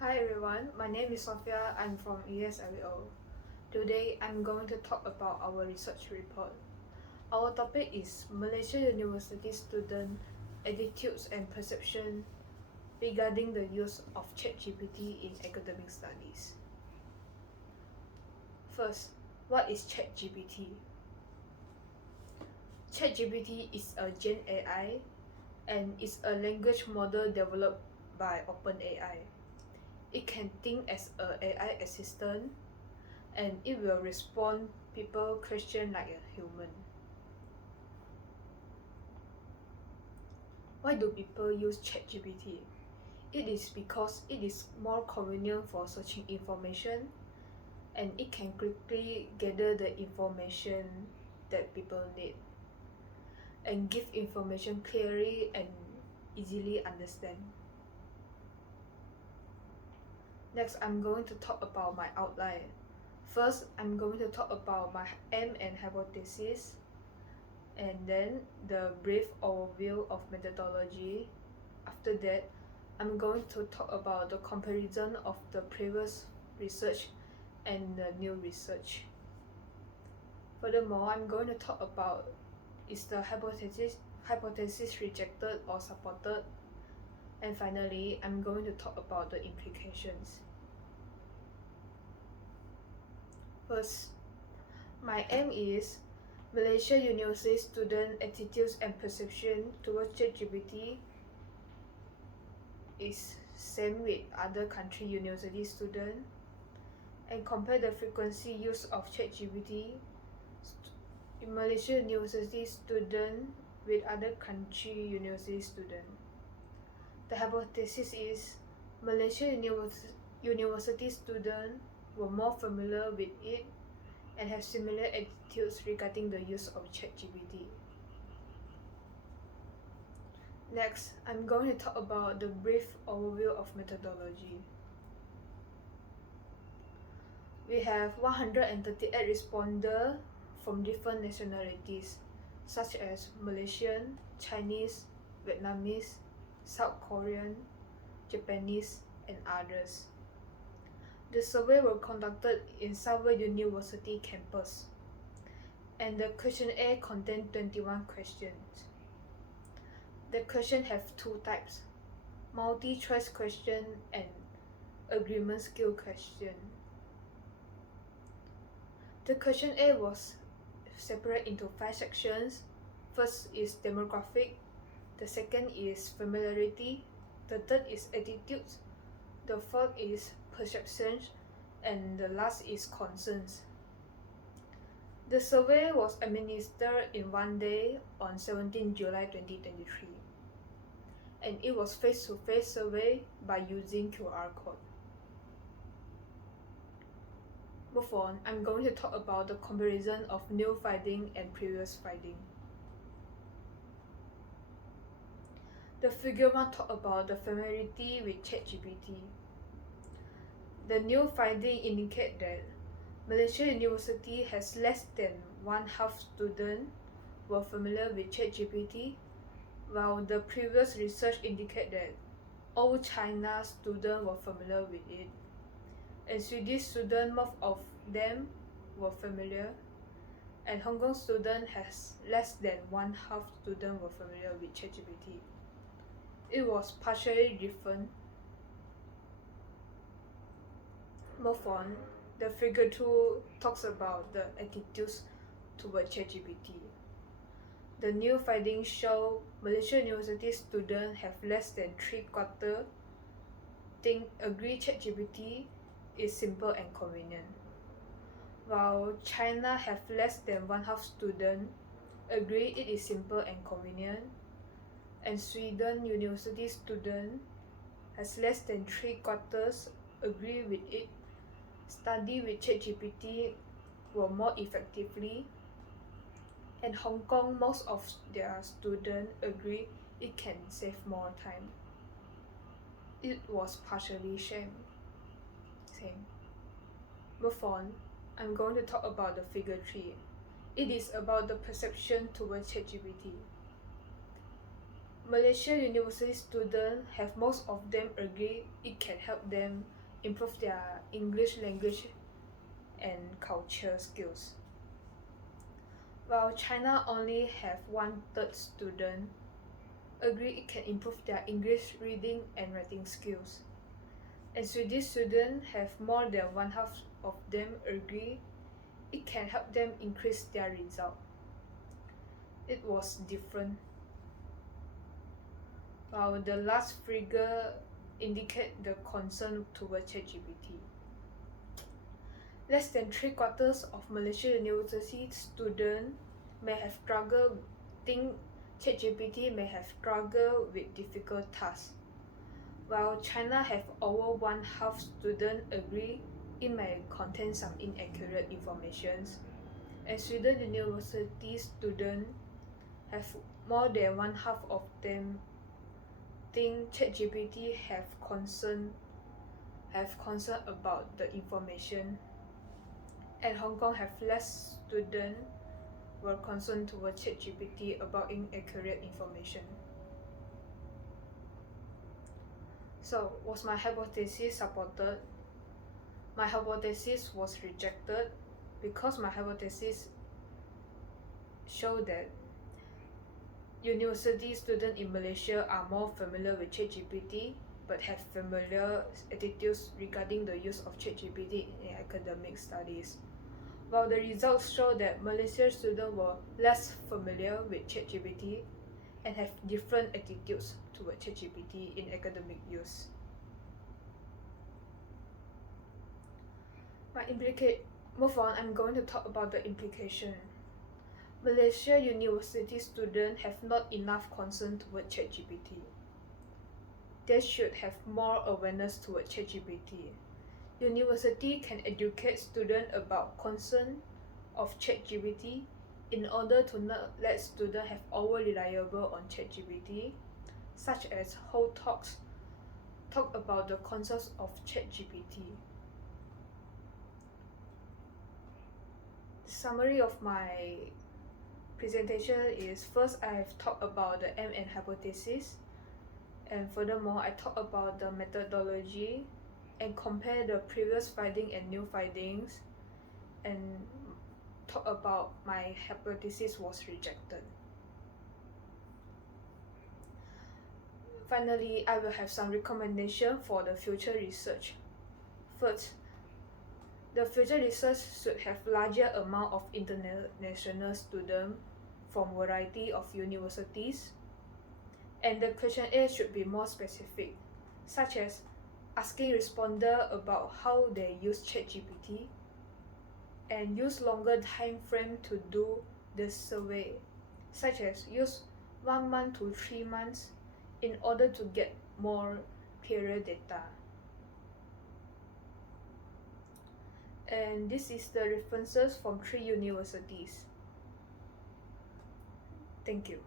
Hi everyone, my name is Sophia. I'm from ESLO. Today I'm going to talk about our research report. Our topic is Malaysia University student attitudes and perception regarding the use of ChatGPT in academic studies. First, what is ChatGPT? ChatGPT is a Gen AI and is a language model developed by OpenAI. It can think as an AI assistant and it will respond people question like a human. Why do people use ChatGPT? It is because it is more convenient for searching information and it can quickly gather the information that people need and give information clearly and easily understand. Next, I'm going to talk about my outline. First, I'm going to talk about my aim and hypothesis, and then the brief overview of methodology. After that, I'm going to talk about the comparison of the previous research and the new research. Furthermore, I'm going to talk about is the hypothesis rejected or supported, and finally, I'm going to talk about the implications. First, my aim is Malaysia University student attitudes and perception towards ChatGPT is same with other country university student, and compare the frequency use of ChatGPT in Malaysia University student with other country university student. The hypothesis is Malaysia University student were more familiar with it and have similar attitudes regarding the use of ChatGPT. Next, I'm going to talk about the brief overview of methodology. We have 138 responders from different nationalities, such as Malaysian, Chinese, Vietnamese, South Korean, Japanese, and others. The survey was conducted in Southern University campus, and the questionnaire contained 21 questions. The questions have two types, multi-choice question and agreement skill question. The questionnaire was separated into 5 sections. First is demographic, the second is familiarity, the third is attitudes, the fourth is perceptions, and the last is concerns. The survey was administered in one day on 17 July 2023, and it was face-to-face survey by using QR code. Move on, I'm going to talk about the comparison of new finding and previous finding. The figure 1 talk about the familiarity with ChatGPT. The new finding indicate that Malaysia University has less than one-half students were familiar with ChatGPT, while the previous research indicated that all China students were familiar with it, and Swedish students, most of them were familiar, and Hong Kong students has less than one-half students were familiar with ChatGPT. It was partially different. Move on, the figure 2 talks about the attitudes toward ChatGPT. The new findings show Malaysia University students have less than 3/4 agree ChatGPT is simple and convenient, while China have less than one-half students agree it is simple and convenient, and Sweden University student has less than 3/4 agree with it. Study with ChatGPT were more effectively, and Hong Kong, most of their students agree it can save more time. It was partially same. Move on, I'm going to talk about the figure 3. It is about the perception towards ChatGPT. Malaysia university students have most of them agree it can help them improve their English language and culture skills. While China only have 1/3 student agree it can improve their English reading and writing skills. And Swedish students have more than 1/2 of them agree it can help them increase their result. It was different. While the last figure indicate the concern towards ChatGPT. Less than 3/4 of Malaysia university students may have struggled think ChatGPT may have struggled with difficult tasks, while China have over 1/2 students agree it may contain some inaccurate information, and Sweden university students have more than 1/2 of them think ChatGPT have concern about the information, and Hong Kong have less students were concerned towards ChatGPT about inaccurate information. So, was my hypothesis supported? My hypothesis was rejected because my hypothesis showed that university students in Malaysia are more familiar with ChatGPT but have familiar attitudes regarding the use of ChatGPT in academic studies. While the results show that Malaysian students were less familiar with ChatGPT and have different attitudes toward ChatGPT in academic use. Move on, I'm going to talk about the implication. Malaysia university students have not enough concern toward ChatGPT. They should have more awareness toward ChatGPT. University can educate students about concern of ChatGPT in order to not let students have over-reliable on ChatGPT, such as how talk about the concepts of ChatGPT. Summary of my presentation is, first I have talked about the M and hypothesis, and furthermore I talked about the methodology and compare the previous finding and new findings, and talk about my hypothesis was rejected. Finally, I will have some recommendation for the future research. First, the future research should have larger amount of international students from variety of universities, and the questionnaire should be more specific, such as asking respondents about how they use ChatGPT, and use longer time frame to do the survey, such as use 1 month to 3 months in order to get more clearer data. And this is the references from 3 universities. Thank you.